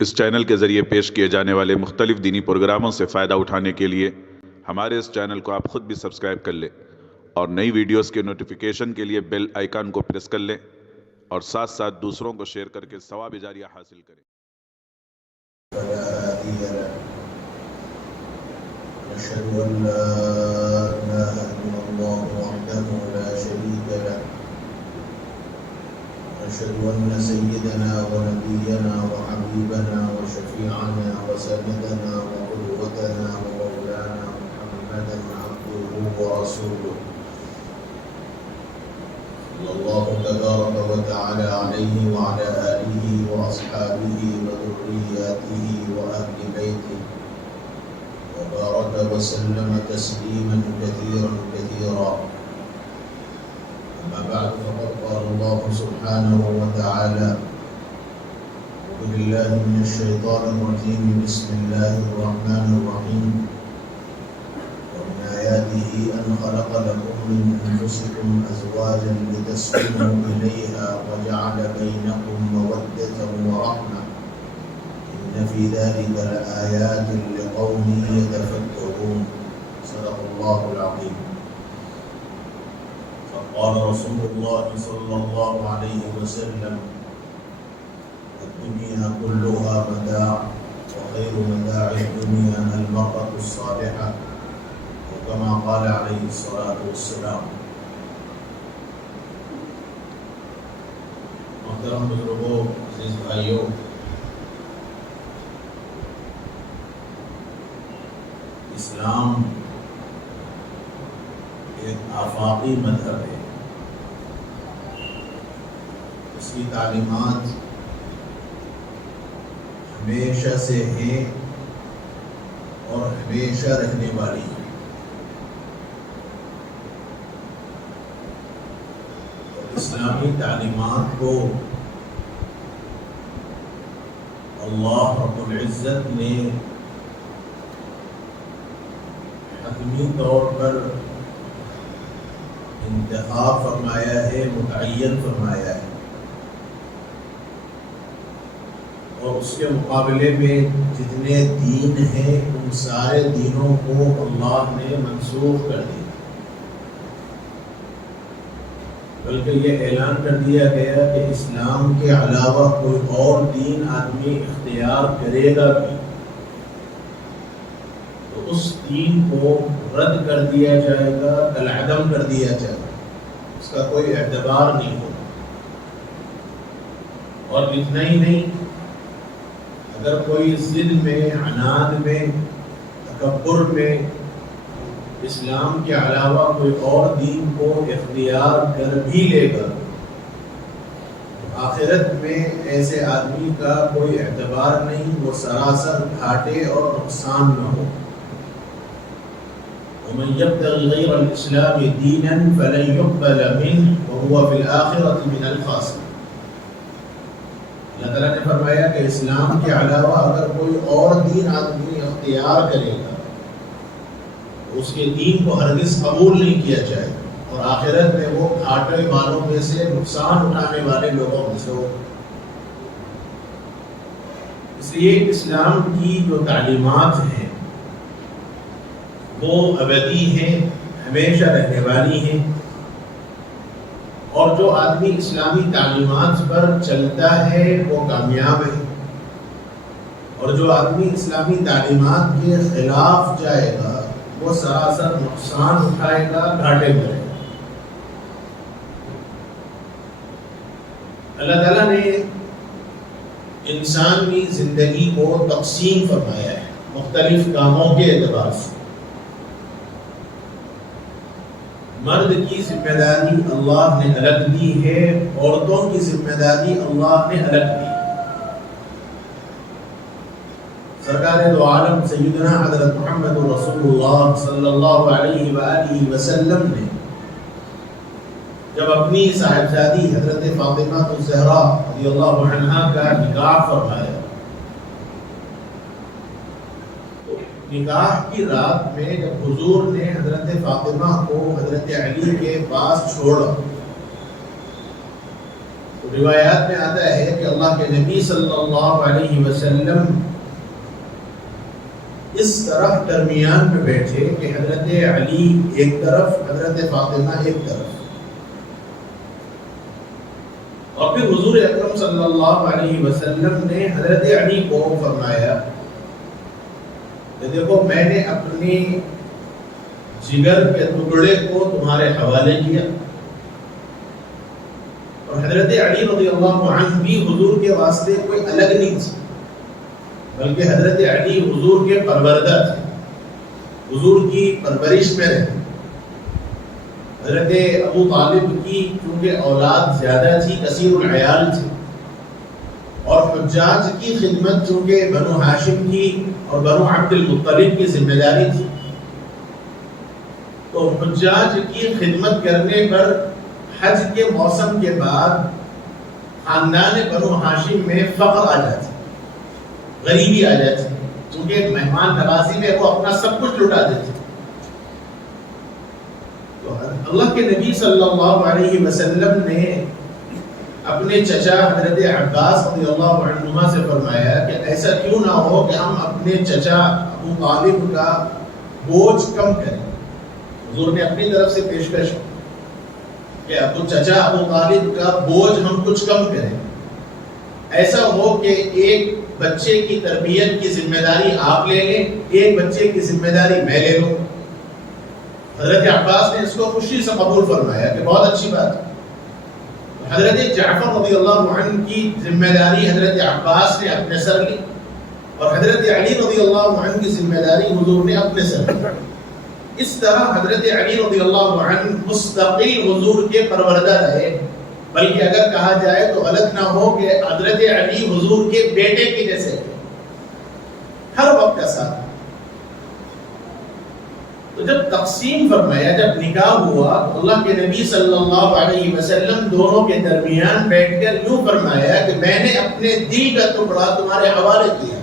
اس channel کے ذریعے پیش کیے جانے والے مختلف دینی پروگراموں سے فائدہ اٹھانے کے لیے ہمارے اس چینل کو آپ خود بھی سبسکرائب کر لیں اور نئی ویڈیوز کے نوٹیفیکیشن کے لیے بیل آئیکن کو پریس کر لیں اور ساتھ ساتھ دوسروں کو شیئر کر کے ثواب جاریہ حاصل کریں۔ فلا هادي له نشهد أن لا إله إلا الله وحده لا شريك له نشهد أن سيدنا ونبينا وحبيبنا وشفيعنا وسندنا وقدوتنا ومولانا محمدا عبده ورسوله صلى الله تبارك وتعالى عليه وعلى آله وأصحابه وذرياته وأهل بيته وبارك وسلم تسليما كثيرا كثيرا. أما بعد فقد قال الله سبحانه وتعالى: أعوذ بالله من الشيطان الرجيم بسم الله الرحمن الرحيم. ومن آياته أن خلق لكم من أنفسكم أزواجا لتسكنوا إليها وجعل بينكم مودة ورحمة إن في ذلك لآيات لقوم يتفكرون. صدق الله العظيم. فقال رسول الله صلى الله عليه وسلم: الدنيا كلها متاع وخير متاع الدنيا المرأة الصالحة كما قال عليه الصلاة والسلام. محترم بزرگوں، عزیز بھائیوں، اسلام ایک آفاقی مذہب ہے. اس کی تعلیمات ہمیشہ سے ہیں اور ہمیشہ رہنے والی ہیں. اسلامی تعلیمات کو اللہ رب العزت نے حتمی طور پر انتخاب فرمایا ہے، متعین فرمایا ہے، اور اس کے مقابلے میں جتنے دین ہیں ان سارے دینوں کو اللہ نے منسوخ کر دیا، بلکہ یہ اعلان کر دیا گیا کہ اسلام کے علاوہ کوئی اور دین آدمی اختیار کرے گا بھی تو اس دین کو رد کر دیا جائے گا، کالعدم کر دیا جائے گا، اس کا کوئی اعتبار نہیں ہوگا. اور اتنا ہی نہیں، اگر کوئی ضد میں، عناد میں، تکبر میں اسلام کے علاوہ کوئی اور دین کو اختیار کر بھی لے گا، آخرت میں ایسے آدمی کا کوئی اعتبار نہیں، وہ سراسر گھاٹے اور نقصان میں ہو. ومن يبتغ غير الإسلام دينا فلن يقبل منه وهو في الآخرة من الخاسرين. اللہ تعالیٰ نے فرمایا کہ اسلام کے علاوہ اگر کوئی اور دین آدمی اختیار کرے گا اس کے دین کو ہرگز قبول نہیں کیا جائے گا، اور آخرت میں وہ گھاٹے والوں میں سے، نقصان اٹھانے والے لوگوں میں سے ہو. اس لیے اسلام کی جو تعلیمات ہیں وہ ابدی ہیں، ہمیشہ رہنے والی ہیں، اور جو آدمی اسلامی تعلیمات پر چلتا ہے وہ کامیاب ہے، اور جو آدمی اسلامی تعلیمات کے خلاف جائے گا وہ سراسر نقصان اٹھائے گا، گھاٹے میں رہے گا. اللہ تعالیٰ نے انسانی زندگی کو تقسیم فرمایا ہے مختلف کاموں کے اعتبار سے. مرد کی ذمہ داری اللہ نے الگ دی ہے، عورتوں کی ذمہ داری اللہ نے الگ دی. سرکار دو عالم سیدنا حضرت محمد رسول اللہ صلی اللہ علیہ وآلہ وسلم نے جب اپنی صاحبزادی حضرت فاطمہ الزہرا رضی اللہ عنہا کا نکاح فرمایا، نکاح کی رات میں جب حضور نے حضرت فاطمہ کو حضرت علی کے پاس چھوڑا روایات میں آتا ہے کہ اللہ کے نبی صلی اللہ علیہ وسلم اس طرح درمیان میں بیٹھے کہ حضرت علی ایک طرف، حضرت فاطمہ ایک طرف، اور پھر حضور اکرم صلی اللہ علیہ وسلم نے حضرت علی کو فرمایا کہ دیکھو میں نے اپنی جگر کے ٹکڑے کو تمہارے حوالے کیا، اور حضرت علی رضی اللہ عنہ بھی حضور کے واسطے کوئی الگ نہیں تھے، بلکہ حضرت علی حضور کے پروردہ تھے، حضور کی پرورش میں رہے۔ حضرت ابو طالب کی چونکہ اولاد زیادہ تھی، کثیر العیال تھی، اور حجاج کی خدمت چونکہ بنو ہاشم کی اور بنو عبد المطلب کی ذمہ داری تھی، تو حجاج کی خدمت کرنے پر حج کے موسم کے بعد خاندان بنو ہاشم میں فقر آ جاتی، غریبی آ جاتی، کیونکہ مہمان نوازی میں وہ اپنا سب کچھ لٹا دیتے۔ تو اللہ کے نبی صلی اللہ علیہ وسلم نے اپنے چچا حضرت عباس رضی اللہ عنہما سے فرمایا کہ ایسا کیوں نہ ہو کہ ہم اپنے چچا ابو طالب کا بوجھ کم کریں۔ حضور نے اپنی طرف سے پیشکش کہ ابو چچا ابو طالب کا بوجھ ہم کچھ کم کریں، ایسا ہو کہ ایک بچے کی تربیت کی ذمہ داری آپ لے لیں، ایک بچے کی ذمہ داری میں لے لوں۔ حضرت عباس نے اس کو خوشی سے قبول فرمایا کہ بہت اچھی بات ہے۔ حضرت جعفر رضی اللہ عنہ کی ذمہ داری حضرت عباس نے اپنے سر لی، اور حضرت علی رضی اللہ عنہ کی ذمہ داری حضور نے اپنے سر لی۔ اس طرح حضرت علی رضی اللہ عنہ مستقل حضور کے پروردہ رہے، بلکہ اگر کہا جائے تو غلط نہ ہو کہ حضرت علی حضور کے بیٹے کے جیسے ہر وقت کا ساتھ۔ تو جب تقسیم فرمایا، جب نکاح ہوا، تو اللہ کے نبی صلی اللہ علیہ وسلم دونوں کے درمیان بیٹھ کر یوں فرمایا کہ میں نے اپنے دل کا ٹکڑا تمہارے حوالے کیا،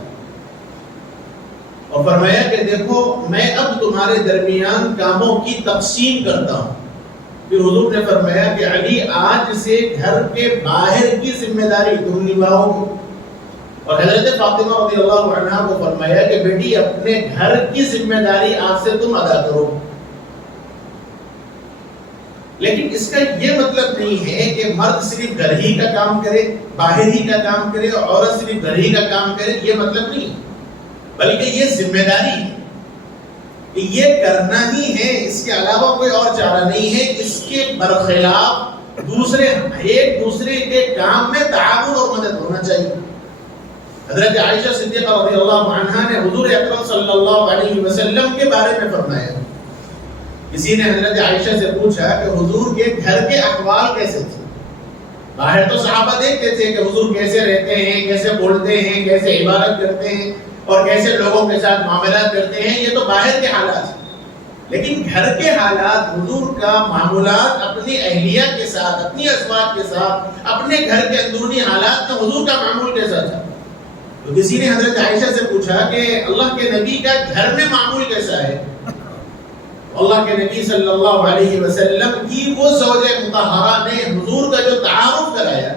اور فرمایا کہ دیکھو میں اب تمہارے درمیان کاموں کی تقسیم کرتا ہوں۔ پھر حضور نے فرمایا کہ علی آج سے گھر کے باہر کی ذمہ داری تم نبھاؤ گے، اور حضرت فاطمہ رضی اللہ عنہا کو فرمایا کہ بیٹی اپنے گھر کی ذمہ داری آج سے تم ادا کرو۔ لیکن اس کا یہ مطلب نہیں ہے کہ مرد صرف گھر ہی کا کام کرے، باہر ہی کا کام کرے، اور عورت صرف گھر ہی کا کام کرے، یہ مطلب نہیں، بلکہ یہ ذمہ داری ہے، یہ کرنا ہی ہے، اس کے علاوہ کوئی اور چارہ نہیں ہے۔ اس کے برخلاف دوسرے ایک دوسرے کے کام میں تعاون اور مدد ہونا چاہیے۔ حضرت عائشہ صدیقہ رضی اللہ عنہا نے حضور اکرم صلی اللہ علیہ وسلم کے بارے میں فرمایا، کسی نے حضرت عائشہ سے پوچھا کہ حضور کے گھر کے احوال کیسے تھے؟ باہر تو صحابہ دیکھتے تھے کہ حضور کیسے رہتے ہیں، کیسے بولتے ہیں، کیسے عبادت کرتے ہیں، اور کیسے لوگوں کے ساتھ معاملات کرتے ہیں، یہ تو باہر کے حالات ہیں۔ لیکن گھر کے حالات، حضور کا معاملات اپنی اہلیہ کے ساتھ، اپنی ازواج کے ساتھ، اپنے گھر کے اندرونی حالات میں حضور کا معمول کیسا تھا؟ تو کسی نے حضرت عائشہ سے پوچھا کہ اللہ کے نبی کا گھر میں معمول کیسا ہے؟ اللہ کے نبی صلی اللہ علیہ وسلم کی وہ زوجہ مطہرہ نے حضور کا جو تعارف کرایا،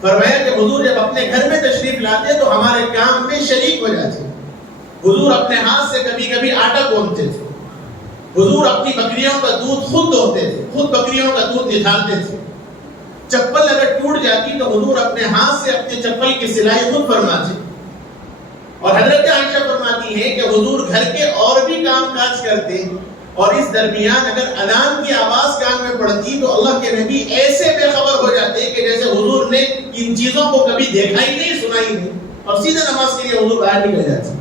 فرمایا کہ حضور جب اپنے گھر میں تشریف لاتے تو ہمارے کام میں شریک ہو جاتے۔ حضور اپنے ہاتھ سے کبھی کبھی آٹا گوندتے تھے، حضور اپنی بکریوں کا دودھ خود دوہتے تھے، خود بکریوں کا دودھ نکالتے تھے، چپل اگر ٹوٹ جاتی تو حضور اپنے ہاتھ سے اپنی چپل کی سلائی خود فرماتے۔ اور حضرت عائشہ فرماتی ہے کہ حضور گھر کے اور بھی کام کاج کرتے، اور اس درمیان اگر اذان کی آواز کان میں پڑتی تو اللہ کے نبی ایسے بے خبر ہو جاتے کہ جیسے حضور نے ان چیزوں کو کبھی دیکھا ہی نہیں، سنا ہی نہیں، اور سیدھے نماز کے لیے حضور باہر نکل جاتے۔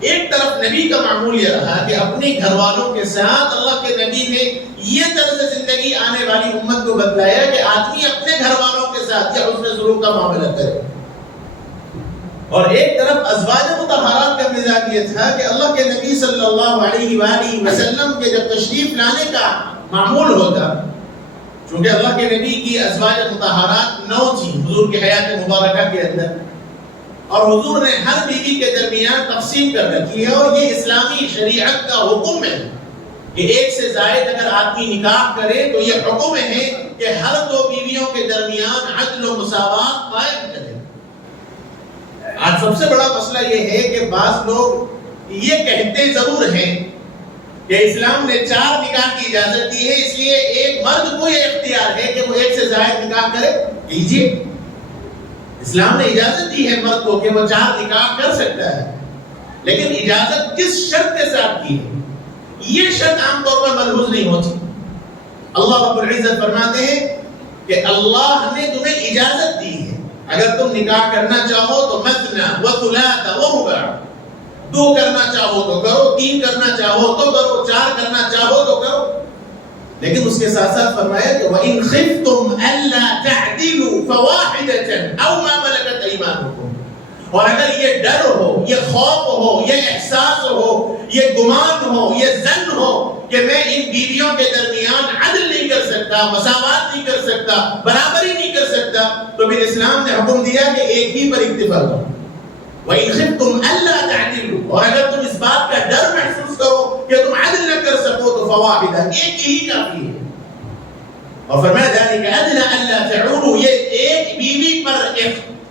ایک طرف نبی کا معمول یہ رہا کہ اپنے گھر والوں کے ساتھ اللہ کے نبی نے یہ طرز زندگی آنے والی امت کو بتلایا کہ آدمی اپنے گھر والوں کے ساتھ یا حسن سلوک کا معاملہ کرے، اور ایک طرف ازواج مطہرات کا مزاج یہ تھا کہ اللہ کے نبی صلی اللہ علیہ وآلہ وسلم کے جب تشریف لانے کا معمول ہوتا، چونکہ اللہ کے نبی کی ازواج مطہرات 9 تھیں حضور کی حیات مبارکہ کے اندر، اور حضور نے ہر بیوی کے درمیان تقسیم کر رکھی ہے، اور یہ اسلامی شریعت کا حکم ہے کہ ایک سے زائد اگر آدمی نکاح کرے تو یہ حکم ہے کہ ہر دو بیویوں کے درمیان عدل و مساوات قائم کرے۔ آج سب سے بڑا مسئلہ یہ ہے کہ بعض لوگ یہ کہتے ضرور ہیں کہ اسلام نے 4 نکاح کی اجازت دی ہے، اس لیے ایک مرد کو یہ اختیار ہے کہ وہ 1 سے زائد نکاح کرے۔ کیجیے، اسلام نے اجازت دی ہے مرد کو کہ وہ 4 نکاح کر سکتا ہے، لیکن اجازت کس شرط کے ساتھ کی ہے یہ شرط عام طور پر ملحوظ نہیں ہوتی۔ اللہ رب العزت فرماتے ہیں کہ اللہ نے تمہیں اجازت دی ہے، اگر تم نکاح کرنا چاہو تو مثنى وثلاث ورباع، 2 کرنا چاہو تو کرو، 3 کرنا چاہو تو کرو، 4 کرنا چاہو تو کرو، لیکن اس کے ساتھ ساتھ فرمایا کہ وَإِنْ خِفْتُمْ أَلَّا تَعْدِلُوا فَوَاحِدَةً أَوْ مَا مَلَكَتْ أَيْمَانُكُمْ، اور اگر یہ ڈر ہو، یہ خوف ہو، یہ احساس ہو، یہ گمان ہو، یہ ظن ہو کہ میں ان بیویوں کے درمیان عدل نہیں کر سکتا، مساوات نہیں کر سکتا، برابری نہیں کر سکتا، تو پھر اسلام نے حکم دیا کہ ایک ہی پر اکتفا کرو۔ وَإِنْ خِفْتُمْ أَلَّا تَعْدِلُوا، اور اگر تم اس بات کا ڈر محسوس کرو کہ تم عدل نہ کر سکو تو فواحدہ، ایک ہی کافی ہے۔ اور فرمایا ذَلِكَ أَدْنَىٰ أَلَّا تَعُولُوا، یہ ایک بیوی پر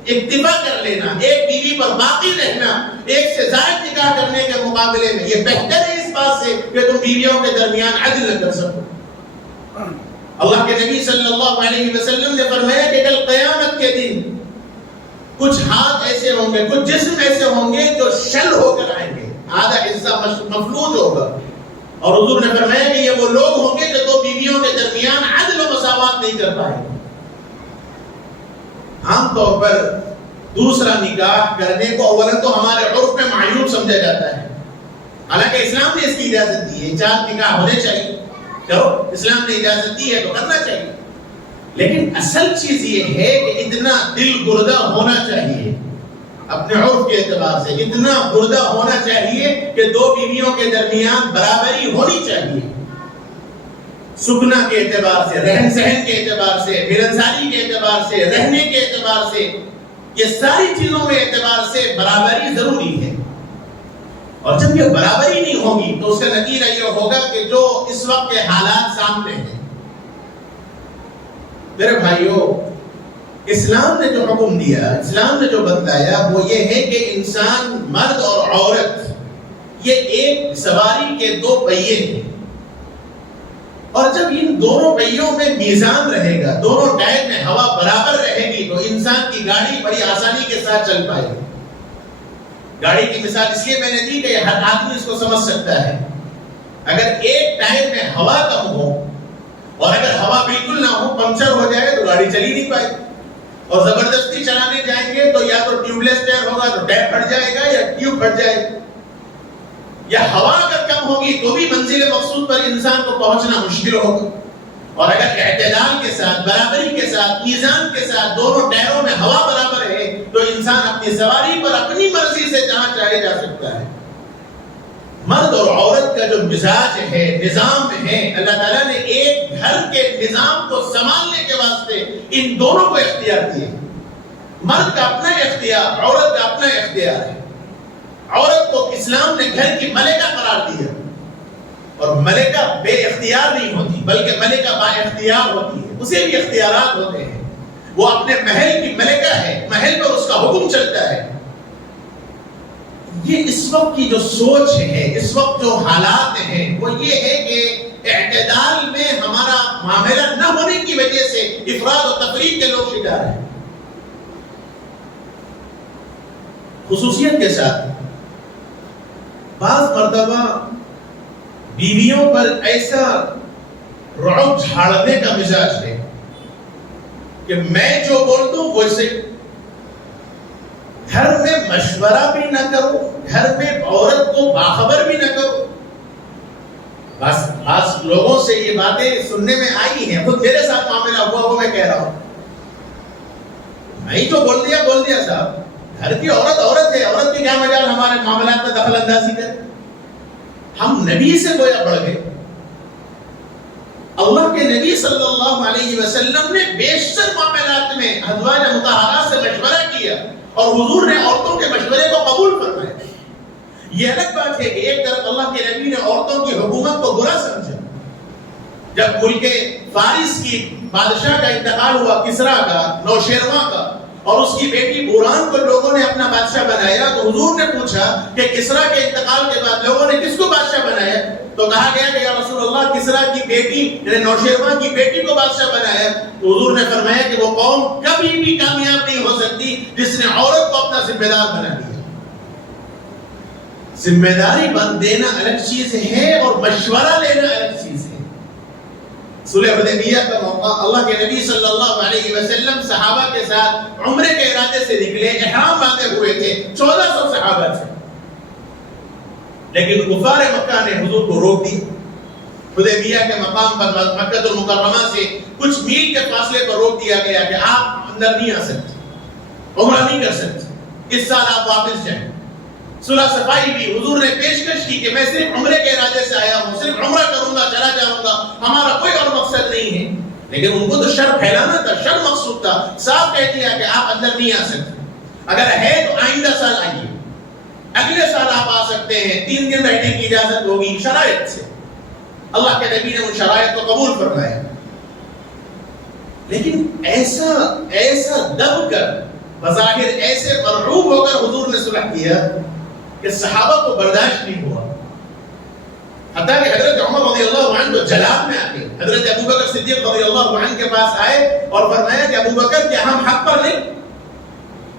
اکتفا کر لینا، ایک بیوی پر باقی رہنا، 1 سے زائد نکاح کرنے کے مقابلے میں یہ بہتر ہے اس بات سے کہ تم بیویوں کے درمیان عدل نہ کر سکو۔ اللہ کے نبی صلی اللہ علیہ وسلم نے فرمایا کہ کل قیامت کے دن کچھ ہاتھ ایسے ہوں گے، کچھ جسم ایسے ہوں گے جو شل ہو کر آئیں گے، آدھا حصہ مفلوج ہوگا، اور حضور نے فرمایا کہ یہ وہ لوگ ہوں گے جو 2 بیویوں کے درمیان عدل و مساوات نہیں کر پائیں گے۔ عام طور پر دوسرا نکاح کرنے کو اولا تو ہمارے عرف میں معیوب سمجھا جاتا ہے، حالانکہ اسلام نے اس کی اجازت دی ہے، 4 نکاح ہونے چاہیے، کرو، اسلام نے اجازت دی ہے تو کرنا چاہیے، لیکن اصل چیز یہ ہے کہ اتنا دل گردہ ہونا چاہیے، اپنے عرف کے اعتبار سے اتنا گردہ ہونا چاہیے کہ 2 بیویوں کے درمیان برابری ہونی چاہیے، سکنا کے اعتبار سے، رہن سہن کے اعتبار سے، ملنساری کے اعتبار سے، رہنے کے اعتبار سے، یہ ساری چیزوں میں اعتبار سے برابری ضروری ہے۔ اور جب یہ برابری نہیں ہوگی تو اس کا نتیجہ یہ ہوگا کہ جو اس وقت کے حالات سامنے ہیں، میرے بھائیوں، اسلام نے جو حکم دیا، اسلام نے جو بتلایا وہ یہ ہے کہ انسان، مرد اور عورت، یہ ایک سواری کے 2 پہیے ہیں، اور جب ان دونوں پہیوں میں میزان رہے گا، دونوں ٹائر میں ہوا برابر رہے گی تو انسان کی گاڑی بڑی آسانی کے ساتھ چل پائے گی۔ گاڑی کی مثال اس لیے میں نے دی کہ ہر آدمی اس کو سمجھ سکتا ہے۔ اگر ایک ٹائر میں ہوا کم ہو اور اگر ہوا بالکل نہ ہو، پنکچر ہو جائے تو گاڑی چل ہی نہیں پائے، اور زبردستی چلانے جائیں گے تو یا تو ٹیوب لیس ٹائر ہوگا تو ٹائر پھٹ جائے گا یا ٹیوب پھٹ جائے گا، یا ہوا اگر کم ہوگی تو بھی منزل مقصود پر انسان کو پہنچنا مشکل ہوگا۔ اور اگر اعتدال کے ساتھ، برابری کے ساتھ، میزان کے ساتھ دونوں ٹائروں میں ہوا برابر ہے تو انسان اپنی سواری پر اپنی مرضی سے جہاں چاہے جا سکتا ہے۔ مرد اور عورت کا جو مزاج ہے، نظام ہے، اللہ تعالیٰ نے ایک گھر کے نظام کو سنبھالنے کے واسطے ان دونوں کو اختیار دیا۔ مرد کا اپنا اختیار، عورت کا اپنا اختیار ہے۔ عورت کو اسلام نے گھر کی ملکہ قرار دیا، اور ملکہ بے اختیار نہیں ہوتی بلکہ ملکہ با اختیار ہوتی ہے، اسے بھی اختیارات ہوتے ہیں، وہ اپنے محل کی ملکہ ہے، محل پر اس کا حکم چلتا ہے۔ یہ اس وقت کی جو سوچ ہے، اس وقت جو حالات ہیں وہ یہ ہے کہ اعتدال میں ہمارا معاملہ نہ ہونے کی وجہ سے افراد و تفریق کے لوگ شکار ہیں۔ خصوصیت کے ساتھ بعض مرتبہ بیویوں پر ایسا رعب جھاڑنے کا مزاج ہے کہ میں جو بول دوں ویسے، گھر میں مشورہ بھی نہ کرو، گھر میں عورت کو باخبر بھی نہ کرو۔ بعض لوگوں سے یہ باتیں سننے میں آئی ہیں، خود میرے ساتھ معاملہ ہوا وہ میں کہہ رہا ہوں، میں جو بول دیا صاحب، گھر کی عورت عورت ہے، عورت کی کیا مجال ہمارے معاملات میں دخل اندازی کرے۔ ہم نبی سے گویا بڑھ گئے۔ اللہ کے نبی صلی اللہ علیہ وسلم نے بیشتر معاملات میں ازواج مطہرات سے مشورہ کیا، اور حضور نے عورتوں کے مشورے کو قبول فرمایا۔ یہ الگ بات ہے کہ ایک طرف اللہ کے نبی نے عورتوں کی حکومت کو برا سمجھا، جب ملک فارس کی بادشاہ کا انتقال ہوا، کسرا کا، نوشیروان کا، اور اس کی بیٹی بوران کو لوگوں نے اپنا بادشاہ بنایا، تو حضور نے پوچھا کہ کسرا کے انتقال کے بعد لوگوں نے کس کو بادشاہ بنایا؟ تو کہا گیا کہ یا رسول اللہ کسرا کی بیٹی یعنی نوشیروان کی بیٹی کو بادشاہ بنایا۔ تو حضور نے فرمایا کہ وہ قوم کبھی بھی کامیاب نہیں ہو سکتی جس نے عورت کو اپنا ذمہ دار بنا دیا۔ ذمہ داری بند دینا الگ چیز ہے اور مشورہ لینا الگ چیز ہے۔ صلح حدیبیہ کا موقع، اللہ کے نبی صلی اللہ علیہ وسلم صحابہ کے ساتھ عمرے کے ارادے سے نکلے، احرام باندھے ہوئے تھے، 1400 صحابہ تھے، لیکن کفار مکہ نے حضور کو روک دیا۔ حدیبیہ کے مقام پر مکہ المکرمہ سے کچھ میل کے فاصلے پر روک دیا گیا کہ آپ اندر نہیں آ سکتے، عمرہ نہیں کر سکتے، اس سال آپ واپس جائیں۔ صلح صفائی بھی حضور نے پیشکش کی کہ میں صرف عمرے کے ارادے سے آیا ہوں، صرف عمرہ کروں گا، چلا جاؤں گا، ہمارا کوئی اور مقصد نہیں ہے، لیکن ان کو تو شر پھیلانا تھا، شر مقصود تھا۔ صاف کہہ دیا کہ آپ اندر نہیں آ سکتے، اگر ہے تو آئندہ سال آئیے، اگلے سال آپ آ سکتے ہیں، 3 دن رہنے کی اجازت ہوگی شرائط سے۔ اللہ کے نبی نے ان شرائط کو قبول فرمایا، لیکن ایسا دب کر، بظاہر ایسے مرعوب ہو کر حضور نے صلح کیا کہ صحابہ کو برداشت نہیں ہوا، حتیٰ کہ حضرت عمر رضی اللہ عنہ تو جلال میں آتے، حضرت ابوبکر صدیق رضی اللہ عنہ کے پاس آئے اور فرمایا کہ ابوبکر کیا ہم حق پر نہیں؟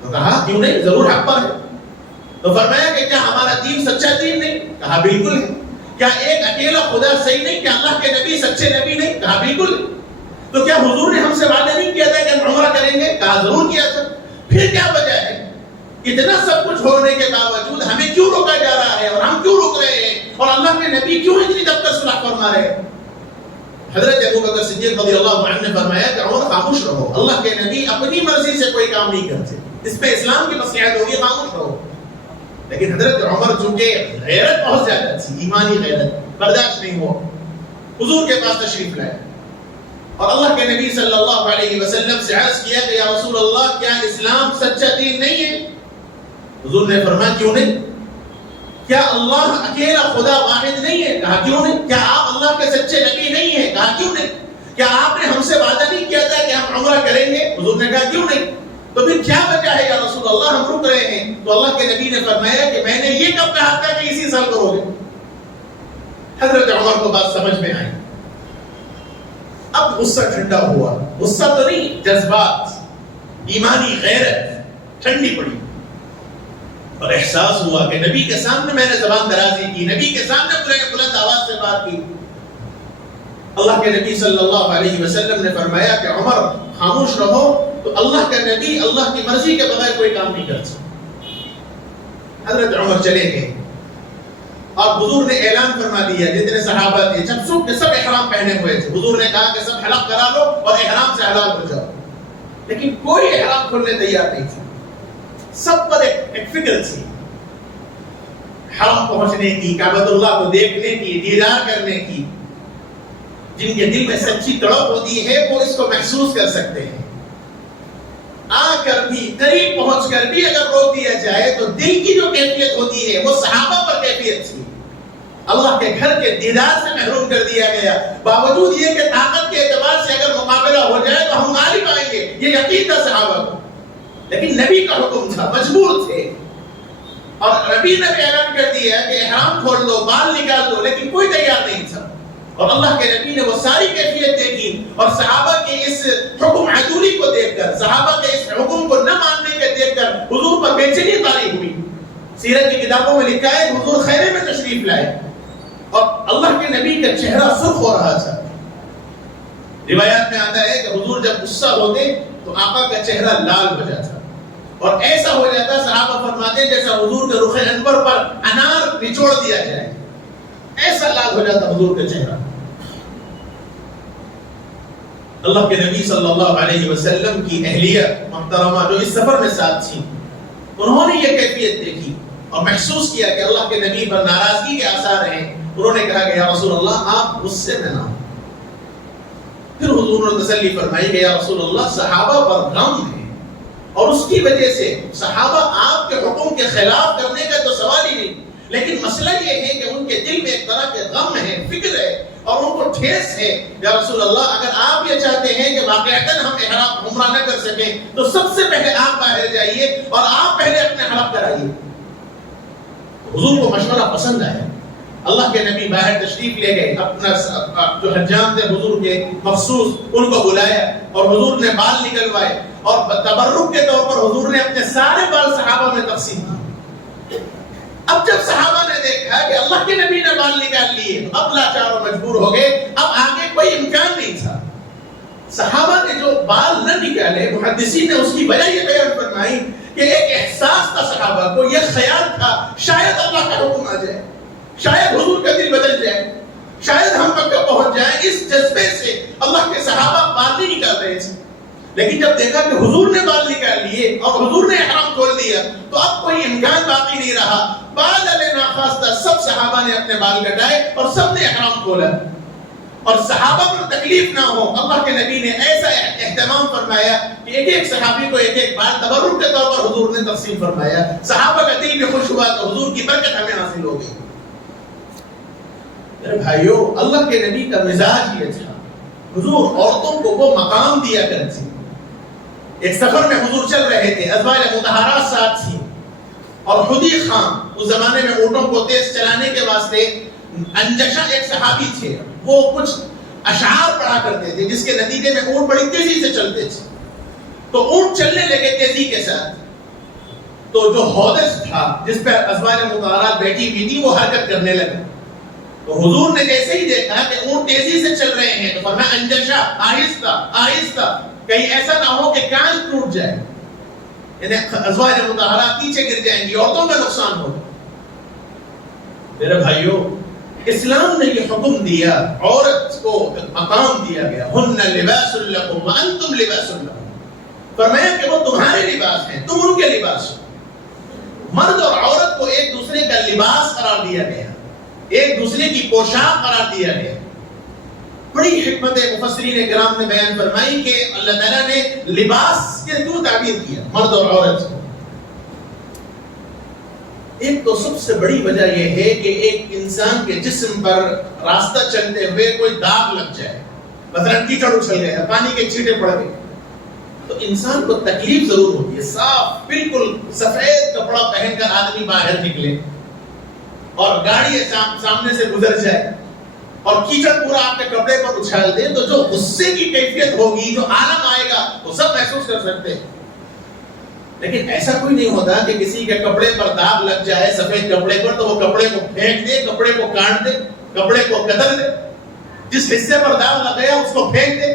تو کہا کیوں نہیں، ضرور حق پر ہے۔ تو فرمایا کہ کیا ہمارا دین سچا دین نہیں؟ کہا بالکل ہے۔ کیا ایک اکیلا خدا صحیح نہیں؟ کیا اللہ کے نبی سچے نبی نہیں؟ کہا بالکل ہے۔ تو کیا حضور نے ہم سے وعدہ نہیں کیا تھا کہ ہم عمرہ کریں گے؟ کہا ضرور کیا تھا۔ پھر کیا وجہ ہے؟ اتنا سب کچھ ہونے کے باوجود ہمیں کیوں روکا جا رہا ہے اور ہم کیوں رک رہے ہیں اور اللہ کے نبی کیوں اتنی دب کر صلح فرما رہے ہیں؟ حضرت ابوبکر صدیق رضی اللہ عنہ نے فرمایا کہ عمر خاموش رہو، اللہ کے نبی اپنی مرضی سے کوئی کام نہیں کرتے، اس پہ اسلام کی مصلحت ہوگی، خاموش رہو۔ لیکن حضرت عمر چونکہ غیرت بہت زیادہ تھی، ایمانی غیرت، برداشت نہیں ہوا، حضور کے پاس تشریف لائے اور اللہ کے نبی صلی اللہ علیہ وسلم سے عرض کیا کہ یا رسول اللہ کیا اسلام سچا دین نہیں ہے؟ حضور نے فرمایا کیوں نہیں؟ کیا اللہ اکیلا خدا واحد نہیں ہے؟ کہا کیوں نہیں؟ کیا آپ اللہ کے سچے نبی نہیں ہیں؟ کہا کیوں نہیں؟ کیا آپ نے ہم سے وعدہ نہیں کیا تھا کہ ہم عمرہ کریں گے؟ حضور نے کہا کیوں نہیں؟ تو پھر کیا وجہ ہے یا رسول اللہ ہم رک رہے ہیں؟ تو اللہ کے نبی نے فرمایا کہ میں نے یہ کب کہا تھا کہ اسی سال کرو گے؟ حضرت عمر کو بات سمجھ میں آئی، اب غصہ ٹھنڈا ہوا، غصہ تو نہیں، جذبات، ایمانی غیرت ٹھنڈی پڑی اور احساس ہوا کہ نبی کے سامنے میں نے زبان درازی کی، نبی کے سامنے بلند آواز سے بات کی۔ اللہ کے نبی صلی اللہ علیہ وسلم نے فرمایا کہ عمر خاموش رہو، تو اللہ کا نبی اللہ کی مرضی کے بغیر کوئی کام نہیں کر سکتا۔ حضرت عمر چلے گئے اور حضور نے اعلان فرما دیا، جتنے صحابہ تھے سب احرام پہنے ہوئے تھے، حضور نے کہا کہ سب حلق کرا لو اور احرام سے حلال ہو جاؤ، لیکن کوئی احرام کھولنے تیار نہیں تھا۔ سب پر ایک فکر تھی، حرم پہنچنے کی، کعبۃ اللہ کو دیکھنے کی، دیدار کرنے کی۔ جن کے دل میں سچی تڑپ ہوتی ہے وہ اس کو محسوس کر سکتے ہیں۔ آ کر بھی، قریب پہنچ کر بھی اگر روک دیا جائے تو دل کی جو کیفیت ہوتی ہے وہ صحابہ پر کیفیت تھی۔ اللہ کے گھر کے دیدار سے محروم کر دیا گیا، باوجود یہ کہ طاقت کے اعتبار سے اگر مقابلہ ہو جائے تو ہم غالب آئیں گے، یہ یقین تھا صحابہ کو، لیکن نبی کا حکم تھا، مجبور تھے، اور نبی نے بھی اعلان کر دیا کہ احرام کھول دو، بال نکال دو، لیکن کوئی تیار نہیں تھا۔ اور اللہ کے نبی نے وہ ساری کیفیت دیکھی اور صحابہ کے اس حکم عدولی کو دیکھ کر، صحابہ کے اس حکم کو نہ ماننے کے دیکھ کر حضور پر بے چینی طاری ہوئی۔ سیرت کی کتابوں میں لکھا ہے حضور خیمے میں تشریف لائے اور اللہ کے نبی کا چہرہ سرخ ہو رہا تھا۔ روایات میں آتا ہے کہ حضور جب غصہ ہوتے تو آقا کا چہرہ لال ہو جاتا اور ایسا ہو جاتا، صحابہ فرماتے جیسا حضور کے رخ انور پر انار نچوڑ دیا جائے، ایسا لال ہو جاتا حضور کا چہرہ۔ اللہ کے نبی صلی اللہ علیہ وسلم کی اہلیہ محترمہ جو اس سفر میں ساتھ تھی، انہوں نے یہ کیفیت دیکھی اور محسوس کیا کہ اللہ کے نبی پر ناراضگی کے آثار ہیں۔ انہوں نے کہا کہ یا رسول اللہ آپ غصے میں نہ ہوں۔ پھر حضور نے تسلی فرمائی کہ یا رسول اللہ صحابہ پر غم ہے اور اس کی وجہ سے صحابہ آپ کے حکم کے خلاف کرنے کا تو سوال ہی نہیں، لیکن مسئلہ یہ ہے کہ ان کے دل میں ایک طرح کے غم ہے، فکر ہے، اور ان کو ٹھیس ہے، یا رسول اللہ اگر آپ یہ چاہتے ہیں کہ واقعتاً ہم احرام عمرہ نہ کر سکیں تو سب سے پہلے آپ باہر جائیے اور آپ پہلے اپنے حلق کرائیے۔ حضور کو مشورہ پسند آیا، اللہ کے نبی باہر تشریف لے گئے، اپنا جو حجام تھے حضور کے مخصوص ان کو بلایا اور حضور نے بال نکلوائے، اور تبرک کے طور پر حضور نے اپنے سارے بال صحابہ میں تقسیم کیے۔ اب جب صحابہ نے دیکھا کہ اللہ کے نبی نے بال نکال لیے، اب لاچار و مجبور ہو گئے، اب آگے کوئی امکان نہیں تھا۔ صحابہ نے جو بال نہ نکالے، محدثین نے اس کی وجہ یہ بیان فرمائی کہ ایک احساس تھا صحابہ کو، یہ خیال تھا شاید اللہ کا حکم آ جائے، شاید حضور کا دل بدل جائے، شاید ہم مکہ پہنچ جائیں۔ اس جذبے سے اللہ کے صحابہ بال نہیں نکال رہے تھے، لیکن جب دیکھا کہ حضور نے بال نکال لیے اور حضور نے احرام کھول دیا تو اب کوئی امکان باقی نہیں رہا۔ بال علیہ ناخواستہ سب صحابہ نے اپنے بال کٹائے اور سب نے احرام کھولا، اور صحابہ پر تکلیف نہ ہو، اللہ کے نبی نے ایسا اہتمام فرمایا کہ ایک ایک صحابی کو ایک ایک بال تبرک کے طور پر حضور نے تقسیم فرمایا۔ صحابہ کا دل بھی خوش ہوا تو حضور کی برکت ہمیں حاصل ہو گئی۔ میرے بھائیو، اللہ کے نبی کا مزاج یہ تھا، حضور عورتوں کو وہ مقام دیا کرتے۔ ایک سفر میں حضور چل رہے تھے، ازواج مطہرات ساتھ تھی، اور خودی خان اس زمانے میں اونٹوں کو تیز چلانے کے واسطے انجشہ ایک صحابی تھے، وہ کچھ اشعار پڑھا کرتے تھے جس کے نتیجے میں اونٹ بڑی تیزی سے چلتے تھے، تو اونٹ چلنے لگے تیزی کے ساتھ، تو جو حوض تھا جس پر ازواج مطہرات بیٹھی ہوئی تھی وہ حرکت کرنے لگا، تو حضور نے جیسے ہی دیکھا کہ اونٹ تیزی سے چل رہے ہیں تو فرمایا انجشہ، آہستہ آہستہ، کہیں ایسا نہ ہو کہ کان ٹوٹ جائے، یعنی ازواج مطہرات نیچے گر جائیں گی، عورتوں کا نقصان ہوگا۔ میرے بھائیو، اسلام نے یہ حکم دیا، عورت کو مقام دیا گیا، ہن لباس لکم وانتم لباس لہن، فرمایا کہ وہ تمہارے لباس ہیں، تم ان کے لباس ہو۔ مرد اور عورت کو ایک دوسرے کا لباس قرار دیا گیا، ایک دوسرے کی پوشاک قرار دیا گیا۔ بڑی حکمت مفسرین کرام نے بیان فرمائی کہ اللہ تعالیٰ نے لباس کے کیوں تعبیر کیا مرد اور عورت کو۔ ایک تو سب سے بڑی وجہ یہ ہے کہ ایک انسان کے جسم پر راستہ چلتے ہوئے کوئی داغ لگ جائے، مثلا کیچڑ اچھل گیا، پانی کے چھینٹے پڑ گئے، تو انسان کو تکلیف ضرور ہوتی ہے۔ صاف بالکل سفید کپڑا پہن کر آدمی باہر نکلے اور گاڑی سامنے سے گزر جائے اور کیچڑ پورا آپ کے کپڑے پر اچھال دے، تو جو غصے کی کیفیت ہوگی، جو عالم آئے گا، وہ سب محسوس کر سکتے ہیں۔ لیکن ایسا کوئی نہیں ہوتا کہ کسی کے کپڑے پر داغ لگ جائے سفید کپڑے پر تو وہ کپڑے کو پھینک دے، کپڑے کو کاٹ دے، کپڑے کو کتر دے، جس حصے پر داغ لگ گیا اس کو پھینک دے،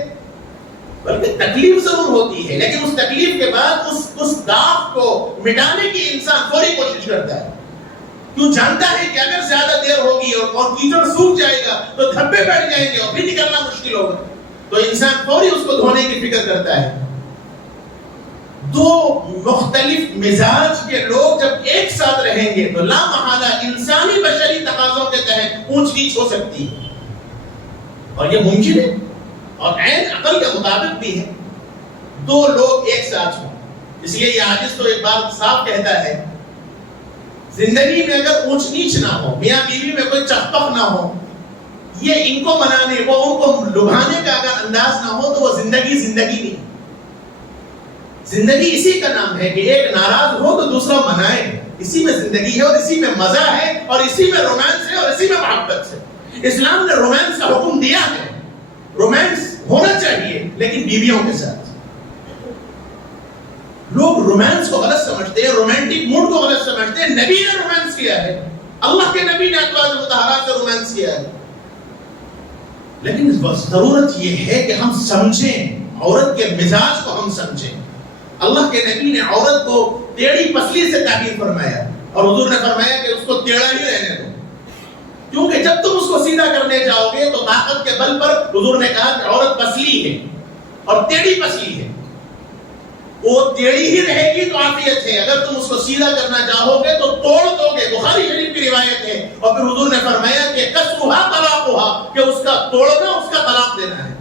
بلکہ تکلیف ضرور ہوتی ہے، لیکن اس تکلیف کے بعد اس داغ کو مٹانے کی انسان فوری کوشش کرتا ہے، کیوں جانتا ہے کہ اگر زیادہ دیر ہوگی اور کیچڑ سوکھ جائے گا تو دھبے بیٹھ جائیں گے اور پھر نکلنا مشکل ہوگا، تو انسان فوری اس کو دھونے کی فکر کرتا ہے۔ دو مختلف مزاج کے لوگ جب ایک ساتھ رہیں گے تو لا محالہ انسانی بشری تقاضوں کے تحت اونچ نیچ ہو سکتی ہے، اور یہ ممکن ہے اور عین عقل کے مطابق بھی ہے، دو لوگ ایک ساتھ ہوں۔ اس لیے یہ حدیث تو ایک بات صاف کہتا ہے، زندگی میں اگر اونچ نیچ نہ ہو، میاں بیوی میں کوئی چپک نہ ہو، یہ ان کو منانے وہ ان کو لبھانے کا اگر انداز نہ ہو تو وہ زندگی نہیں۔ زندگی اسی کا نام ہے کہ ایک ناراض ہو تو دوسرا منائے، اسی میں زندگی ہے اور اسی میں مزہ ہے اور اسی میں رومانس ہے اور اسی میں محبت ہے۔ اسلام نے رومانس کا حکم دیا ہے، رومانس ہونا چاہیے لیکن بیویوں کے ساتھ۔ لوگ رومانس کو غلط سمجھتے ہیں، رومانٹک موڈ کو غلط سمجھتے ہیں۔ نبی نے رومانس کیا ہے، اللہ کے نبی نے ازواج مطہرات سے رومانس کیا ہے، لیکن ضرورت یہ ہے کہ ہم سمجھیں، عورت کے مزاج کو ہم سمجھیں۔ اللہ کے نبی نے عورت کو ٹیڑھی پسلی سے تعبیر فرمایا اور حضور نے فرمایا کہ اس کو ٹیڑھا ہی رہنے دو، کیونکہ جب تم اس کو سیدھا کرنے جاؤ گے تو طاقت کے بل پر حضور نے کہا کہ عورت پسلی ہے اور ٹیڑھی پسلی ہے، وہ ٹیڑھی ہی رہے گی تو عافیت ہے، اگر تم اس کو سیدھا کرنا چاہو گے تو توڑ دو گے۔ بخاری شریف کی روایت ہے، اور پھر حضور نے فرمایا کہ کسرھا طلاقھا، کہ اس کا توڑنا اس کا طلاق دینا ہے۔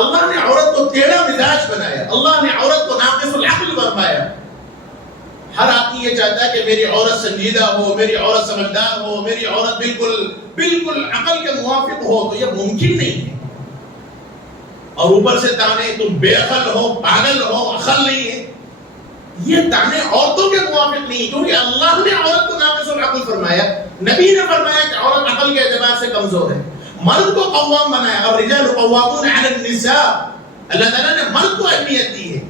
اللہ نے عورت کو ٹیڑھا مزاج بنایا، اللہ نے عورت کو ناقص العقل فرمایا، ہر آدمی یہ چاہتا ہے کہ میری عورت سنجیدہ ہو، میری عورت سمجھدار ہو، میری عورت بالکل عقل کے موافق ہو، تو یہ ممکن نہیں ہے. اور اوپر سے تانے تم بے عقل ہو، پاگل ہو، عقل نہیں ہے. یہ تانے عورتوں کے موافق نہیں، کیونکہ اللہ نے عورت کو ناقص العقل فرمایا. نبی نے فرمایا کہ عورت عقل کے اعتبار سے کمزور ہے. مرد کو قوام بنایا، اور رجال قوامون علی النساء. اللہ تعالیٰ نے مرد کو اہمیت دی ہے.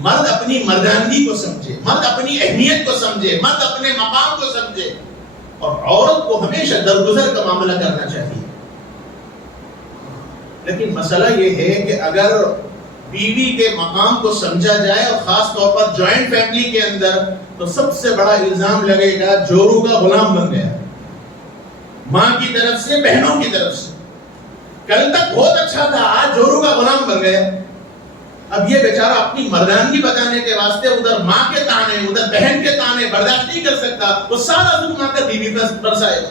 مرد اپنی مردانگی کو سمجھے، مرد اپنی اہمیت کو سمجھے، مرد اپنے مقام کو سمجھے. اور عورت کو ہمیشہ درگزر کا معاملہ کرنا چاہیے. لیکن مسئلہ یہ ہے کہ اگر بیوی کے مقام کو سمجھا جائے، اور خاص طور پر جوائنٹ فیملی کے اندر، تو سب سے بڑا الزام لگے گا جورو کا غلام بن گیا، ماں کی طرف سے، بہنوں کی طرف سے. کل تک بہت اچھا تھا، آج جورو کا غلام بن گیا. اب یہ بیچارہ اپنی مردانگی بتانے کے واسطے ادھر ماں کے تانے، ادھر بہن کے تانے برداشت نہیں کر سکتا، وہ سارا ظلم آ کر بیوی پر برسائے گا.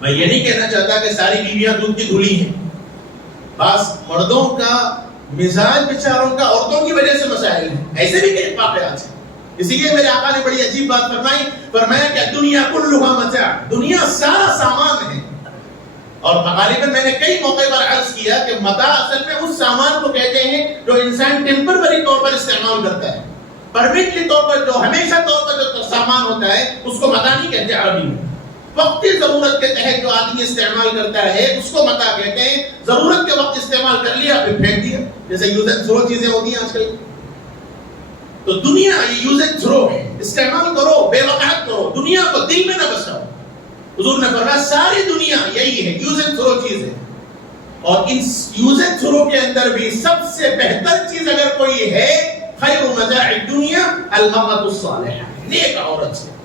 میں یہ نہیں کہنا چاہتا کہ ساری بیویاں دودھ کی دھلی ہیں. بعض مردوں کا مزاج بیچاروں کا عورتوں کی وجہ سے مسائل ہیں، ایسے بھی کئی واقعات ہیں. اسی لیے میرے آقا نے بڑی عجیب بات فرمایا کہ دنیا کلھا متاع، دنیا سارا سامان ہے. اور غالباً میں نے کئی موقع پر عرض کیا کہ متاع اصل میں اس سامان کو کہتے ہیں جو انسان ٹیمپرری طور پر استعمال کرتا ہے. پرمنٹلی طور پر جو ہمیشہ طور پر جو سامان ہوتا ہے اس کو متاع نہیں کہتے عربی میں. وقتی ضرورت کے تحت جو آدمی استعمال کرتا ہے اس کو متاع کہتے ہیں. ضرورت کے وقت استعمال کر لیا پھر پھینک دیا، جیسے یوز اینڈ تھرو چیزیں ہوتی ہیں آج کل. تو دنیا یوز اینڈ تھرو ہے، استعمال کرو، بے وقت کرو، دنیا کو دل میں نہ بساؤ. حضور نے فرمایا ساری دنیا یہی ہے، یوز اینڈ تھرو چیز ہے. اور ان یوز اینڈ تھرو کے اندر بھی سب سے بہتر چیز اگر کوئی ہے، خیر متاع الدنیا المرأة الصالحہ، نیک عورت ہے.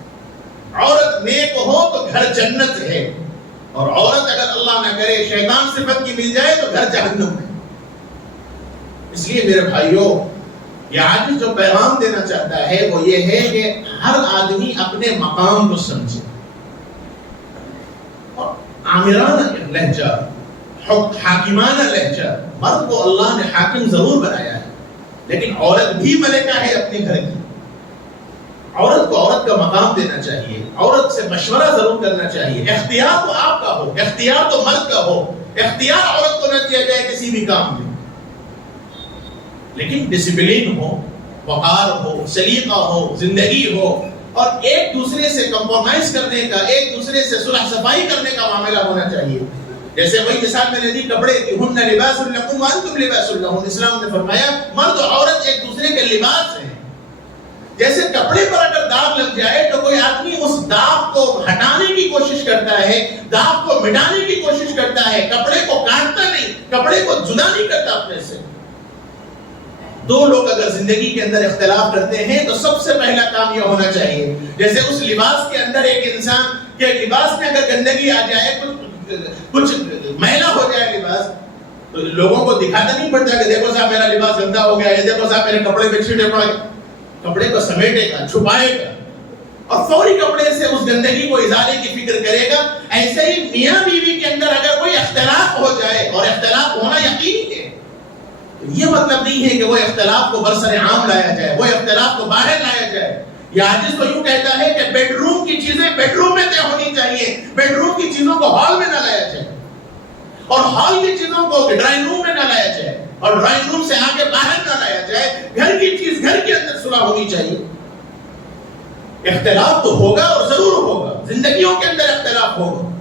عورت نیک ہو تو گھر جنت ہے، اور عورت اگر اللہ نہ کرے شیطان صفت کی مل جائے تو گھر جہنم ہے. اس لیے میرے بھائیوں، یہ آج جو پیغام دینا چاہتا ہے وہ یہ ہے کہ ہر آدمی اپنے مقام کو سمجھے. عامرانہ لہجہ، حاکمانہ لہجہ. مرد کو اللہ نے حاکم ضرور بنایا ہے، لیکن عورت بھی ملکہ ہے اپنے گھر کی. عورت کو عورت کا مقام دینا چاہیے، عورت سے مشورہ ضرور کرنا چاہیے. اختیار تو آپ کا ہو، اختیار تو مرد کا ہو. اختیار عورت کو نہ دیا جائے کسی بھی کام میں، لیکن ڈسپلن ہو، وقار ہو، سلیقہ ہو، زندگی ہو، اور ایک دوسرے سے کمپرومائز کرنے کا، ایک دوسرے سے صلح صفائی کرنے کا معاملہ ہونا چاہیے. جیسے وہی مثال میں نے دی کپڑے کی، ہن لباس لکم وانتم لباس لہن. اسلام نے فرمایا مرد اور عورت ایک دوسرے کے لباس ہیں. جیسے کپڑے پر اگر داغ لگ جائے تو کوئی آدمی اس داغ کو ہٹانے کی کوشش کرتا ہے، داغ کو مٹانے کی کوشش کرتا ہے، کپڑے کو کاٹتا نہیں، کپڑے کو جدا نہیں کرتا اپنے سے. دو لوگ اگر زندگی کے اندر اختلاف کرتے ہیں تو سب سے پہلا کام یہ ہونا چاہیے، جیسے اس لباس کے اندر ایک انسان کے لباس میں اگر گندگی آ جائے، کچھ میلا ہو جائے لباس، تو لوگوں کو دکھاتا نہیں پڑتا کہ دیکھو صاحب میرا لباس گندا ہو گیا ہے، دیکھو صاحب میرے کپڑے پہ چھینٹے پڑ گئے. کپڑے کو سمیٹے گا، چھپائے گا، اور فوری کپڑے سے اس گندگی کو ازالے کی فکر کرے گا. ایسے ہی میاں بیوی کے اندر اگر کوئی اختلاف ہو جائے، اور اختلاف ہونا یقینی ہے، یہ مطلب نہیں ہے کہ وہ اختلاف کو برسر عام لایا جائے، وہ اختلاف کو باہر لایا جائے. یہ حدیث تو یوں کہتا ہے کہ بیڈ روم کی چیزیں بیڈ روم میں طے ہونی چاہیے، بیڈ روم کی چیزوں کو ہال میں نہ لایا جائے، اور ہال کی چیزوں کو ڈرائنگ روم میں نہ لایا جائے، اور ڈرائنگ روم سے آگے باہر نہ لایا جائے. گھر کی چیز گھر کے اندر صلح ہونی چاہیے. اختلاف تو ہوگا اور ضرور ہوگا، زندگیوں کے اندر اختلاف ہوگا.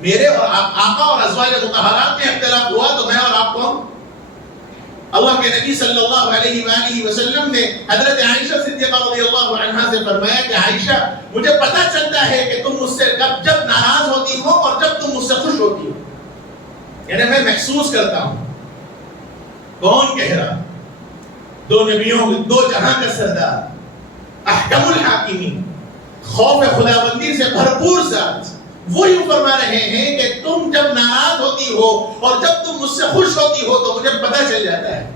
میرے اور آقا اور ازواج مطہرات میں اختلاف ہوا تو میں اور آپ کو، اللہ کے نبی صلی اللہ علیہ وآلہ وسلم نے حضرت عائشہ صدیقہ رضی اللہ عنہا سے فرمایا کہ عائشہ مجھے پتہ چلتا ہے کہ تم مجھ سے جب ناراض ہوتی ہو اور جب تم مجھ سے خوش ہوتی ہو. یعنی میں محسوس کرتا ہوں. کون کہہ رہا؟ دو نبیوں، دو جہاں کا سردار، احکم الحاکمین، خوف خداوندی سے بھرپور ذات، وہ یوں فرما رہے ہیں کہ تم جب ناراض ہوتی ہو اور جب تم مجھ سے خوش ہوتی ہو تو مجھے پتہ چل جاتا ہے.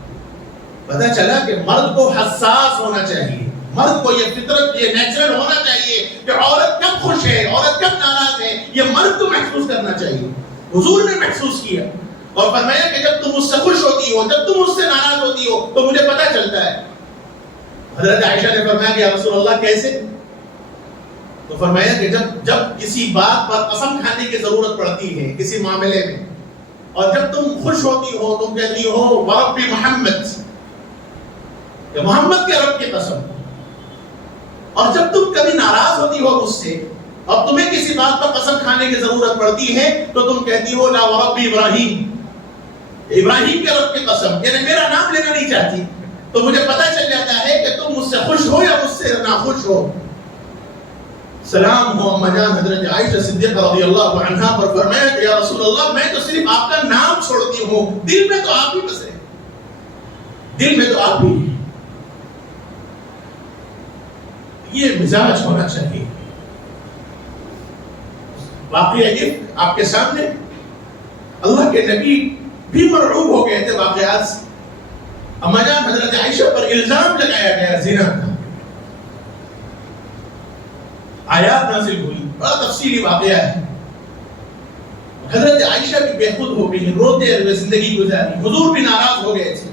پتہ چلا کہ مرد کو حساس ہونا چاہیے، مرد کو یہ فطرت، یہ نیچرل ہونا چاہیے کہ عورت کب خوش ہے، عورت کب ناراض ہے، یہ مرد کو محسوس کرنا چاہیے. حضور نے محسوس کیا اور فرمایا کہ جب تم مجھ سے خوش ہوتی ہو، جب تم مجھ سے ناراض ہوتی ہو تو مجھے پتہ چلتا ہے. حضرت عائشہ نے فرمایا کہ یا رسول اللہ کیسے؟ تو فرمایا کہ جب کسی بات پر قسم کھانے کی ضرورت پڑتی ہے کسی معاملے میں، اور جب تم خوش ہوتی ہو تم کہتی ہو ورب محمد، کہ محمد کے رب کی قسم، اور جب تم کبھی ناراض ہوتی ہو مجھ سے اور تمہیں کسی بات پر قسم کھانے کی ضرورت پڑتی ہے تو تم کہتی ہو لا ورب ابراہیم، ابراہیم کے رب کی قسم، یعنی میرا نام لینا نہیں چاہتی، تو مجھے پتہ چل جاتا ہے کہ تم مجھ سے خوش ہو یا مجھ سے ناخوش ہو۔ سلام ہو اما جان حضرت عائشہ صدیقہ رضی اللہ عنہا پر، فرمایا کہ یا رسول اللہ میں تو صرف آپ کا نام چھوڑتی ہوں، دل میں تو آپ ہی بسے، دل میں تو آپ ہی۔ یہ مزاج ہونا چاہیے۔ واقعہ یہ آپ کے سامنے، اللہ کے نبی بھی مرعوب ہو گئے تھے واقعات سے۔ اما جان حضرت عائشہ پر الزام لگایا گیا زنا کا، آیات نازل ہوئی، بڑا تفصیلی واقعہ ہے۔ حضرت عائشہ بھی بے خود ہو گئی، روتے ہوئے زندگی گزاری، حضور بھی ناراض ہو گئے تھے۔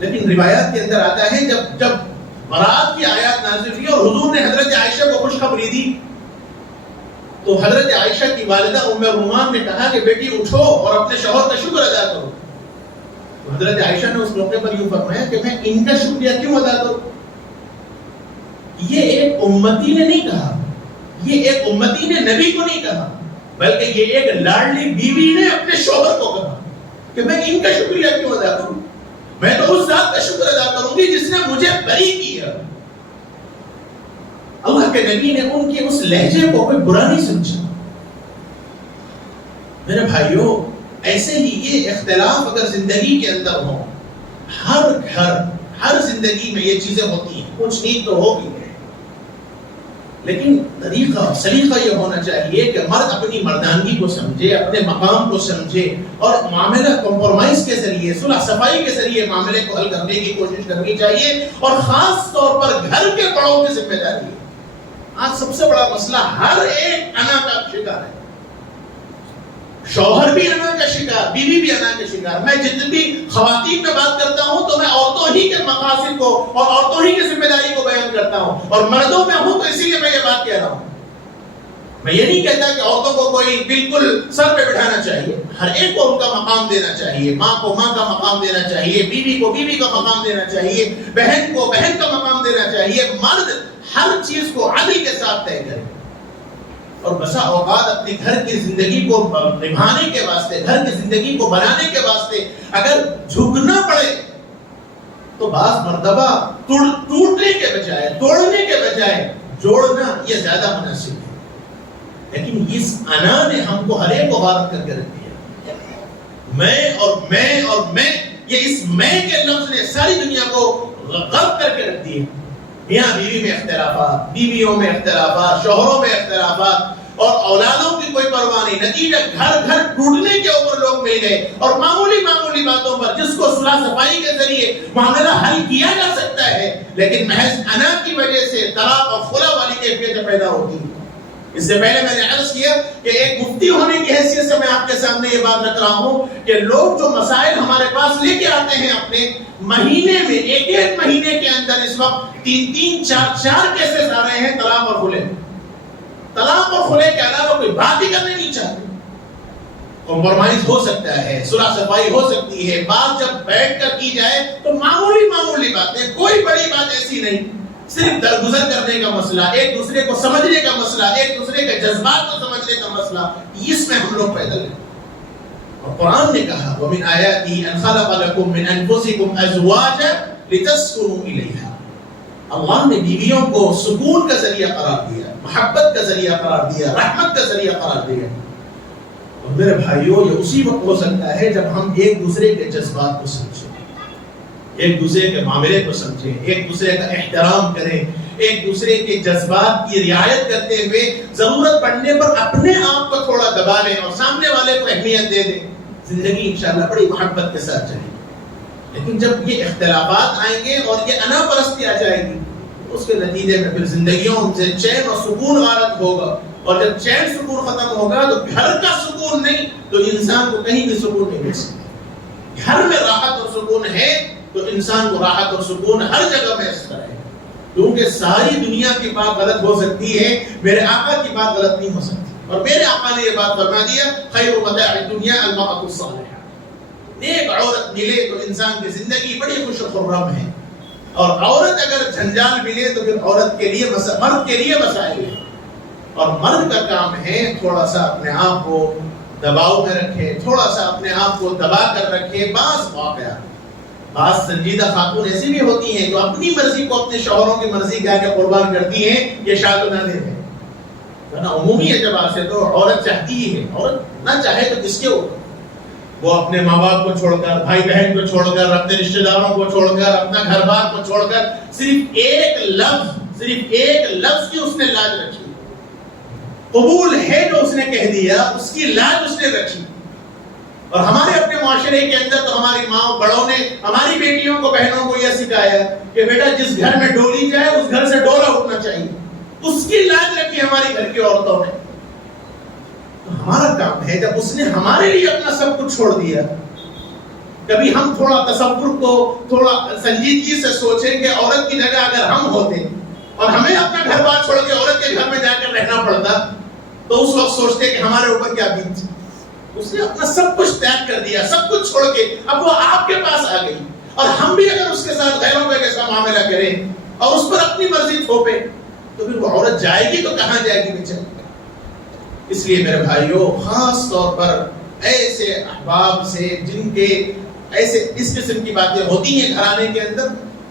لیکن روایات کے اندر آتا ہے جب برات کی آیات نازل ہوئی اور حضور نے حضرت عائشہ کو خوشخبری دی تو حضرت عائشہ کی والدہ ام رومان نے کہا کہ بیٹی اٹھو اور اپنے شوہر کا شکر ادا کرو۔ تو حضرت عائشہ نے اس موقع پر یوں فرمایا کہ میں ان کا شکریہ کیوں ادا کروں؟ یہ ایک امتی نے نہیں کہا، یہ ایک امتی نے نبی کو نہیں کہا، بلکہ یہ ایک لاڈلی بیوی نے اپنے شوہر کو کہا کہ میں ان کا شکریہ کیوں ادا کروں؟ میں تو اس ذات کا شکر ادا کروں گی جس نے مجھے بری کیا۔ اللہ کے نبی نے ان کے اس لہجے کو کوئی برا نہیں سمجھا۔ میرے بھائیوں، ایسے ہی یہ اختلاف اگر زندگی کے اندر ہو، ہر گھر ہر زندگی میں یہ چیزیں ہوتی ہیں، کچھ نہیں تو ہوگی، لیکن طریقہ سلیقہ یہ ہونا چاہیے کہ مرد اپنی مردانگی کو سمجھے، اپنے مقام کو سمجھے، اور معاملہ کمپرومائز کے ذریعے، صلح صفائی کے ذریعے معاملے کو حل کرنے کی کوشش کرنی چاہیے۔ اور خاص طور پر گھر کے بڑوں کی ذمہ داری ہے۔ آج سب سے بڑا مسئلہ ہر ایک انا کا شکار ہے، شوہر بھی انا کا شکار، بیوی بھی انا کا شکار۔ میں جتنی خواتین میں بات کرتا ہوں تو میں عورتوں ہی کے مقاصد کو اور عورتوں ہی کی ذمہ داری کو بیان کرتا ہوں، اور مردوں میں ہوں تو اسی لیے میں یہ بات کہہ رہا ہوں۔ میں یہ نہیں کہتا کہ عورتوں کو کوئی بالکل سر پہ بٹھانا چاہیے، ہر ایک کو ان کا مقام دینا چاہیے، ماں کو ماں کا مقام دینا چاہیے، بیوی کو بیوی کا مقام دینا چاہیے، بہن کو بہن کا مقام دینا چاہیے۔ مرد ہر چیز کو عدل کے ساتھ طے کرے، اور بسا اوقات اپنے گھر کی زندگی کو نبھانے کے واسطے، گھر کی زندگی کو بنانے کے واسطے اگر جھکنا پڑے تو بعض مرتبہ ٹوٹنے کے بجائے، توڑنے کے بجائے جوڑنا یہ زیادہ مناسب ہے۔ لیکن اس انا نے ہم کو ہر ایک کو غارت کر کے رکھ دیا، میں اور میں اور میں، یہ اس میں کے لفظ نے ساری دنیا کو غرق کر کے رکھ دیا۔ میاں بیوی میں اختلافات، بیویوں میں اختلافات، شوہروں میں اختلافات، اور اولادوں کی کوئی پرواہ نہیں۔ نتیجہ گھر گھر ٹوٹنے کے اوپر لوگ مل گئے، اور معمولی معمولی باتوں پر جس کو صلح صفائی کے ذریعے معاملہ حل کیا جا سکتا ہے، لیکن محض انا کی وجہ سے طلاق اور خلا والی کیفیت پیدا ہوتی ہے۔ اس سے پہلے میں نے عرض کیا کہ ایک مفتی ہونے کی حیثیت سے میں آپ کے سامنے یہ بات رکھ رہا ہوں کہ لوگ جو مسائل ہمارے پاس لے کے آتے ہیں اپنے مہینے میں، ایک مہینے کے اندر اس وقت 3 4 کیسز آ رہے ہیں طلاق اور خلے۔ طلاق اور خلے کے علاوہ کوئی بات ہی کرنے نہیں چاہتے۔ کمپرومائز ہو سکتا ہے، صلح صفائی ہو سکتی ہے، بات جب بیٹھ کر کی جائے تو معمولی باتیں، کوئی بڑی بات ایسی نہیں، صرف درگزر کرنے کا مسئلہ، ایک دوسرے کو سمجھنے کا مسئلہ، ایک دوسرے کے جذبات کو سمجھنے کا مسئلہ، اس میں ہم لوگ پیدل ہیں۔ اور قرآن نے کہا وَمِنْ آيَاتِهِ أَنْ خَلَقَ لَكُم مِّنْ أَنفُسِكُمْ أَزْوَاجًا لِتَسْكُنُوا إِلَيْهَا۔ اللہ نے بیویوں کو سکون کا ذریعہ قرار دیا، محبت کا ذریعہ قرار دیا، رحمت کا ذریعہ قرار دیا۔ اور میرے بھائیوں، یہ اسی وقت ہو سکتا ہے جب ہم ایک دوسرے کے جذبات کو سمجھیں، ایک دوسرے کے معاملے کو سمجھیں، ایک دوسرے کا احترام کریں، ایک دوسرے کے جذبات کی رعایت کرتے ہوئے ضرورت پڑنے پر اپنے آپ کو تھوڑا دبا لیں اور سامنے والے کو اہمیت دے دیں۔ زندگی انشاءاللہ بڑی محبت کے ساتھ چلے گی۔ لیکن جب یہ اختلافات آئیں گے اور یہ انا پرستی آ جائے گی، اس کے نتیجے میں پھر زندگیوں سے چین اور سکون غارت ہوگا، اور جب چین سکون ختم ہوگا تو گھر کا سکون نہیں تو انسان کو کہیں بھی سکون نہیں مل سکتا۔ گھر میں راحت اور سکون ہے تو انسان کو راحت اور سکون ہر جگہ میسر ہے، کیونکہ ساری دنیا کی بات غلط ہو سکتی ہے، میرے آقا کی بات غلط نہیں ہو سکتی۔ اور میرے آقا نے یہ بات فرما دیا، خیر متاع الدنیا المرأة الصالحہ، نیک عورت ملے تو انسان کی زندگی بڑی خوش و خرم ہے، اور عورت اگر جھنجال ملے تو پھر عورت کے لیے مرد کے لیے مسائل ہے، اور مرد کا کام ہے تھوڑا سا اپنے آپ کو دباؤ میں رکھے، تھوڑا سا اپنے آپ کو دبا کر رکھے۔ بعض سنجیدہ خاتون ایسی بھی ہوتی ہیں جو اپنی مرضی کو اپنے شوہروں کی مرضی کے آگے قربان کرتی ہیں، یہ شاذ و نادر ہے، ورنہ عمومی اعتبار سے تو عورت چاہتی ہی ہے، عورت نہ چاہے تو کس کے اوپر، وہ اپنے ماں باپ کو چھوڑ کر، بھائی بہن کو چھوڑ کر، اپنے رشتہ داروں کو چھوڑ کر، اپنا گھر بار کو چھوڑ کر صرف ایک لفظ کی اس نے لاج رکھی، قبول ہے جو اس نے کہہ دیا، اس کی لاج اس نے رکھی۔ اور ہمارے اپنے معاشرے کے اندر تو ہماری ماں بڑوں نے ہماری بیٹیوں کو، بہنوں کو یہ سکھایا کہ بیٹا جس گھر میں ڈولی جائے اس گھر سے ڈولا اٹھنا چاہیے، اس کی لاج رکھی ہماری گھر کی عورتوں نے۔ تو ہمارا کام ہے جب اس نے ہمارے لیے اپنا سب کچھ چھوڑ دیا، کبھی ہم تھوڑا تصور کو تھوڑا سنجیدگی سے سوچیں کہ عورت کی جگہ اگر ہم ہوتے اور ہمیں اپنا گھر بار چھوڑ کے عورت کے گھر میں جا کر رہنا پڑتا تو اس وقت سوچتے کہ ہمارے اوپر کیا بیت۔ اس نے اپنا سب کچھ تیگ کر دیا، سب کچھ چھوڑ کے اب وہ آپ کے پاس آ گئی، اور ہم بھی اگر اس کے ساتھ غیروں کا کیسا معاملہ کریں اور اس پر اپنی مرضی تھوپے تو پھر وہ عورت جائے گی تو کہاں جائے گی بیچاری۔ اس لیے میرے بھائیوں، خاص طور پر ایسے احباب سے جن کے ایسے اس قسم کی باتیں ہوتی ہیں گھرانے کے اندر،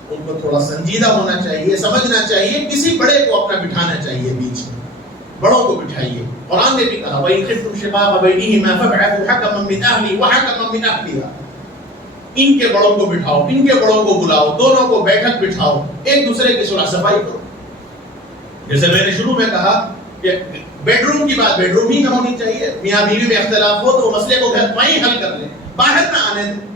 ان کو تھوڑا سنجیدہ ہونا چاہیے، سمجھنا چاہیے، کسی بڑے کو اپنا بٹھانا چاہیے بیچ میں، بڑوں کو بٹھائیے۔ قرآن نے بھی کہا وَإِن خِفْتُمْ شِقَاقَ بَيْنِهِمَا فَابْعَثُوا حَكَمًا مِّنْ أَهْلِهِ وَحَكَمًا مِّنْ أَهْلِهَا، ان کے بڑوں کو بٹھاؤ، ان کے بڑوں کو بلاؤ، دونوں کو بیٹھک بٹھاؤ، ایک دوسرے کی صلح صفائی کرو۔ جیسے میں نے شروع میں کہا کہ بیڈ روم کی بات بیڈ روم ہی میں ہونی چاہیے، میاں بیوی میں اختلاف ہو تو وہ مسئلے کو گھر میں ہی حل کر لیں، باہر نہ آنے دیں۔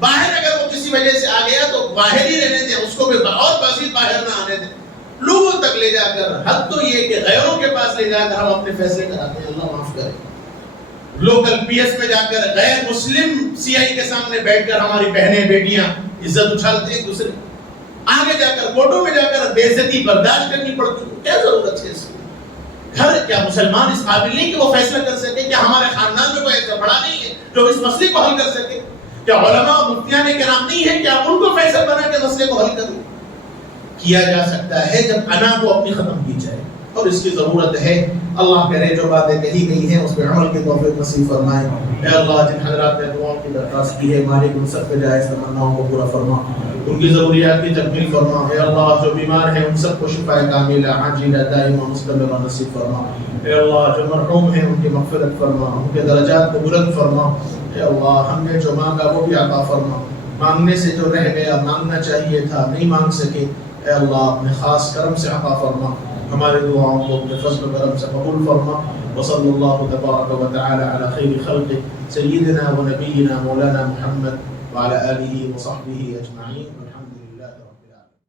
باہر اگر وہ کسی وجہ سے آ گیا تو باہر ہی رہنے دیں، اس کو بھی اور مزید باہر نہ آنے دیں۔ لوگوں تک لے جا کر، حد تو یہ کہ غیروں کے پاس لے جا کر ہم اپنے فیصلے کراتے ہیں، اللہ معاف کرے۔ لوکل پی ایس میں جا کر غیر مسلم سی آئی کے سامنے بیٹھ کر ہماری بہنیں بیٹیاں عزت اچھالتے ہیں دوسرے، آگے جا کر کورٹوں میں جا کر بے عزتی برداشت کرنی پڑتی ہے۔ کیا ضرورت ہے اس کی؟ گھر کیا مسلمان اس قابل نہیں کہ وہ فیصلہ کر سکے؟ کیا ہمارے خاندان میں کوئی ایسا بڑا نہیں ہے جو اس مسئلے کو حل کر سکے؟ کیا علماء اور مفتیان کرام نہیں ہے؟ کیا ان کو فیصل بنا کے مسئلے کو حل کریں؟ کیا جا سکتا ہے جب انا کو اپنی ختم کی جائے، اور اس کی ضرورت ہے۔ اللہ کرے جو باتیں کہی گئی ہیں اس پہ عمل کی توفیق نصیب فرمائے۔ اے اللہ جن حضرات نے دعاؤں کی درخواست کی ہے، مالک ان سب پہ جائز تمناؤں کو پورا فرما، ان کی ضروریات کی تکمیل فرما۔ اے اللہ جو بیمار ہیں ان سب کو شفا کاملہ عاجلہ دائمہ مستمرہ نصیب فرما۔ اے اللہ جو مرحوم ہیں ان کی مغفرت فرما، ان کے درجات کو بلند فرما۔ اے اللہ ہم نے جو مانگا وہ بھی عطا فرما، مانگنے سے جو رہ گیا، مانگنا چاہیے تھا نہیں مانگ سکے، اے اللہ اپنے خاص کرم سے عطا فرما، ہمارے دعاؤں کو اپنے فضل و کرم سے قبول فرما۔ وصلی اللہ تبارک و تعالی علی خیر خلقہ سیدنا و نبینا مولانا محمد وعلی آلہ و صحبہ اجمعین۔